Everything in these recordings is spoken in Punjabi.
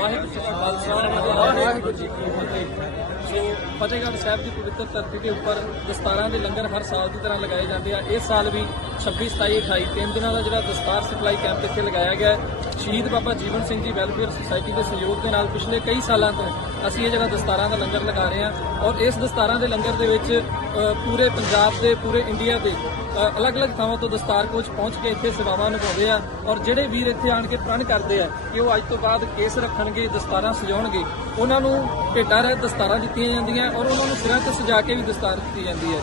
ਵਾਹਿਗੁਰੂ ਜੀ ਕਾ ਖਾਲਸਾ, ਵਾਹਿਗੁਰੂ ਜੀ ਕੀ ਫਤਿਹ। ਸੋ ਫਤਿਹਗੜ੍ਹ ਸਾਹਿਬ ਦੀ ਪਵਿੱਤਰ ਧਰਤੀ ਦੇ ਉੱਪਰ ਦਸਤਾਰਾਂ ਦੇ ਲੰਗਰ ਹਰ ਸਾਲ ਦੀ ਤਰ੍ਹਾਂ ਲਗਾਏ ਜਾਂਦੇ ਆ। ਇਸ ਸਾਲ ਵੀ 26 27 28 ਤਿੰਨ ਦਿਨਾਂ ਦਾ ਜਿਹੜਾ ਦਸਤਾਰ ਸਪਲਾਈ ਕੈਂਪ ਇੱਥੇ ਲਗਾਇਆ ਗਿਆ ਹੈ। ਸ਼ਹੀਦ ਬਾਬਾ ਜੀਵਨ ਸਿੰਘ ਜੀ ਵੈਲਫੇਅਰ ਸੁਸਾਇਟੀ ਦੇ ਸਹਿਯੋਗ ਦੇ ਨਾਲ ਪਿਛਲੇ ਕਈ ਸਾਲਾਂ ਤੋਂ ਅਸੀਂ ਇਹ ਜਿਹੜਾ ਦਸਤਾਰਾਂ ਦਾ ਲੰਗਰ ਲਗਾ ਰਹੇ ਹਾਂ ਔਰ ਇਸ ਦਸਤਾਰਾਂ ਦੇ ਲੰਗਰ ਦੇ ਵਿੱਚ ਪੂਰੇ ਪੰਜਾਬ ਦੇ, ਪੂਰੇ ਇੰਡੀਆ ਦੇ ਅਲੱਗ-ਅਲੱਗ ਥਾਵਾਂ ਤੋਂ ਦਸਤਾਰ ਕੋਚ ਪਹੁੰਚ ਕੇ ਇੱਥੇ ਸੇਵਾਵਾਂ ਨਿਭਾਉਂਦੇ ਆ ਔਰ ਜਿਹੜੇ ਵੀਰ ਇੱਥੇ ਆਣ ਕੇ ਪ੍ਰਣ ਕਰਦੇ ਆ ਕਿ ਉਹ ਅੱਜ ਤੋਂ ਬਾਅਦ ਕੇਸ ਰੱਖਣਗੇ, ਦਸਤਾਰਾਂ ਸਜਾਉਣਗੇ, ਉਹਨਾਂ ਨੂੰ ਭੇਟਾਂ ਰਹਿ ਦਸਤਾਰਾਂ ਦਿੱਤੀਆਂ ਜਾਂਦੀਆਂ ਔਰ ਉਹਨਾਂ ਨੂੰ ਸਿਰਾਂ ਤੇ ਸਜਾ ਕੇ ਵੀ ਦਸਤਾਰ ਦਿੱਤੀ ਜਾਂਦੀ ਹੈ।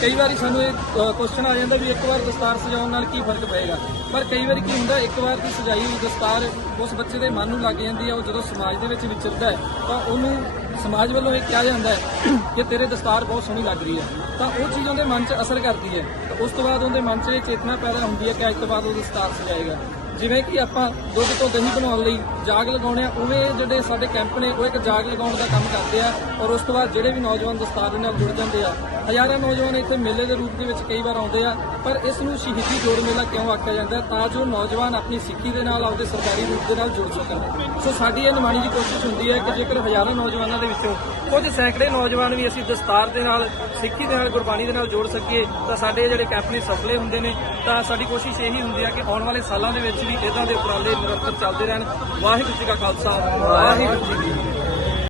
ਕਈ ਵਾਰੀ ਸਾਨੂੰ ਇਹ ਕੁਐਸਚਨ ਆ ਜਾਂਦਾ ਵੀ ਇੱਕ ਵਾਰ ਦਸਤਾਰ ਸਜਾਉਣ ਨਾਲ ਕੀ ਫ਼ਰਕ ਪਏਗਾ? ਪਰ ਕਈ ਵਾਰੀ ਕੀ ਹੁੰਦਾ, ਇੱਕ ਵਾਰ ਦੀ ਸਜਾਈ ਹੋਈ ਦਸਤਾਰ ਉਸ ਬੱਚੇ ਦੇ ਮਨ ਨੂੰ ਲੱਗ ਜਾਂਦੀ ਹੈ, ਉਹ ਜਦੋਂ ਸਮਾਜ ਦੇ ਵਿੱਚ ਵਿਚਰਦਾ ਹੈ, ਤਾਂ ਉਹਨੂੰ ਸਮਾਜ ਵੱਲੋਂ ਇਹ ਕਿਹਾ ਜਾਂਦਾ ਹੈ ਕਿ ਤੇਰੇ ਦਸਤਾਰ ਬਹੁਤ ਸੋਹਣੀ ਲੱਗ ਰਹੀ ਹੈ। ਤਾਂ ਉਹ ਚੀਜ਼ ਉਹਦੇ ਮਨ 'ਚ ਅਸਰ ਕਰਦੀ ਹੈ। ਉਸ ਤੋਂ ਬਾਅਦ ਉਹਦੇ ਮਨ 'ਚ ਇਹ ਚੇਤਨਾ ਪੈਦਾ ਹੁੰਦੀ ਹੈ ਕਿ ਅੱਜ ਤੋਂ ਬਾਅਦ ਉਹ ਦਸਤਾਰ ਸਜਾਏਗਾ। ਜਿਵੇਂ ਕਿ ਆਪਾਂ ਦੁੱਧ ਤੋਂ ਦਹੀਂ ਬਣਾਉਣ ਲਈ ਜਾਗ ਲਗਾਉਣੇ ਆ ਉਵੇਂ ਜਿਹੜੇ ਸਾਡੇ ਕੈਂਪ ਨੇ, ਉਹ ਇੱਕ ਜਾਗ ਲਗਾਉਣ ਦਾ ਕੰਮ ਕਰਦੇ ਆ ਔਰ ਉਸ ਤੋਂ ਬਾਅਦ ਜਿਹੜੇ ਵੀ ਨੌਜਵਾਨ ਦਸਤਾਰ ਦੇ ਨਾਲ ਜੁੜ ਜਾਂਦੇ ਆ, ਹਜ਼ਾਰਾਂ ਨੌਜਵਾਨ ਇੱਥੇ ਮੇਲੇ ਦੇ ਰੂਪ ਦੇ ਵਿੱਚ ਕਈ ਵਾਰ ਆਉਂਦੇ ਆ, ਪਰ ਇਸ ਨੂੰ ਸ਼ਹੀਦੀ ਜੋੜ ਮੇਲਾ ਕਿਉਂ ਆਖਿਆ ਜਾਂਦਾ? ਤਾਂ ਜੋ ਨੌਜਵਾਨ ਆਪਣੀ ਸਿੱਖੀ ਦੇ ਨਾਲ, ਆਪਦੇ ਸਰਕਾਰੀ ਰੂਪ ਦੇ ਨਾਲ ਜੁੜ ਸਕਣ। ਸੋ ਸਾਡੀ ਇਹ ਨਿਮਾਣੀ ਦੀ ਕੋਸ਼ਿਸ਼ ਹੁੰਦੀ ਹੈ ਕਿ ਜੇਕਰ ਹਜ਼ਾਰਾਂ ਨੌਜਵਾਨਾਂ ਦੇ ਵਿੱਚੋਂ ਕੁਝ ਸੈਂਕੜੇ ਨੌਜਵਾਨ ਵੀ ਅਸੀਂ ਦਸਤਾਰ ਦੇ ਨਾਲ, ਸਿੱਖੀ ਦੇ ਨਾਲ, ਗੁਰਬਾਣੀ ਦੇ ਨਾਲ ਜੋੜ ਸਕੀਏ, ਤਾਂ ਸਾਡੇ ਜਿਹੜੇ ਕੈਂਪ ਨੇ ਸਫਲੇ ਹੁੰਦੇ ਨੇ, ਤਾਂ ਸਾਡੀ ਕੋਸ਼ਿਸ਼ ਇਹੀ ਹੁੰਦੀ ਹੈ ਕਿ ਆਉਣ ਵਾਲੇ ਸਾਲਾਂ ਦੇ ਵਿੱਚ ਵੀ ਇਦਾਂ ਦੇ ਉਪਰਾਲੇ ਨਿਰੰਤਰ ਚੱਲਦੇ ਰਹਿਣ। ਵਾਹਿਗੁਰੂ ਜੀ ਕਾ ਖਾਲਸਾ ਵਾਹਿਗੁਰੂ ਜੀ ਕੀ